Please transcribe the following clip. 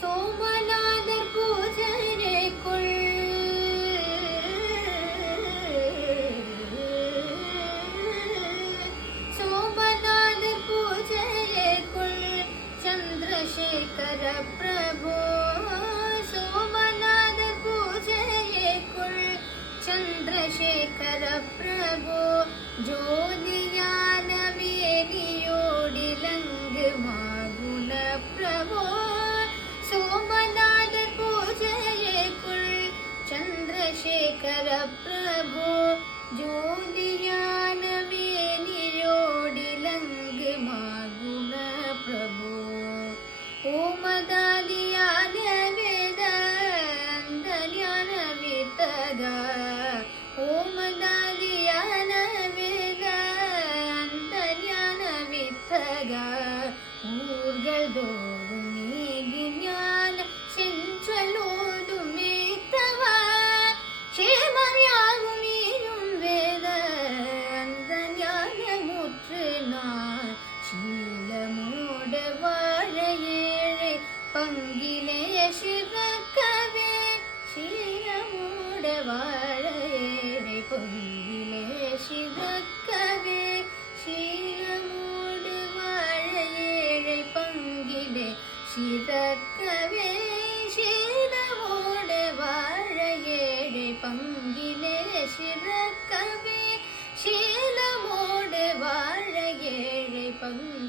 சோமநாதர் பூஜனைக்குள் சோமநாதர் பூஜைக்குள் சந்திரசேகர பிரபு சோமநாதர் பூஜைக்குள் சந்திரசேகர பிரபு ஜோதியான மேனியோடிலங்கு மாகுண பிரபு சோமநாதர் பூஜைக்குள் சந்திரசேகர பிரபு ஜோதியான மேனியோடிலங்கு மாகுண பிரபு ஓமதாதியான வேத அந்தர்யான வித்தக ஓமதாதியான வேத அந்தர்யான வித்தக ஊர்கள் தோறும் நீதி ஞான சென்றலோதும் மேத்தவ சேமரியாகும் நீரும் வேத அந்த ஞானமுற்று நான் சீலமோட வாழ ஏழை பங்கிலே சிறக்கவே சீலமோட வாழ ஏழை பங்கிலே சிறக்கவே சீலமோடு வாழ ஏழை பங்கிலே சிறக்கவே சீலமோடு வாழ ஏழை பங்கிலே சிறக்கவே சீலமோடு வாழ ஏழை பங்கிலே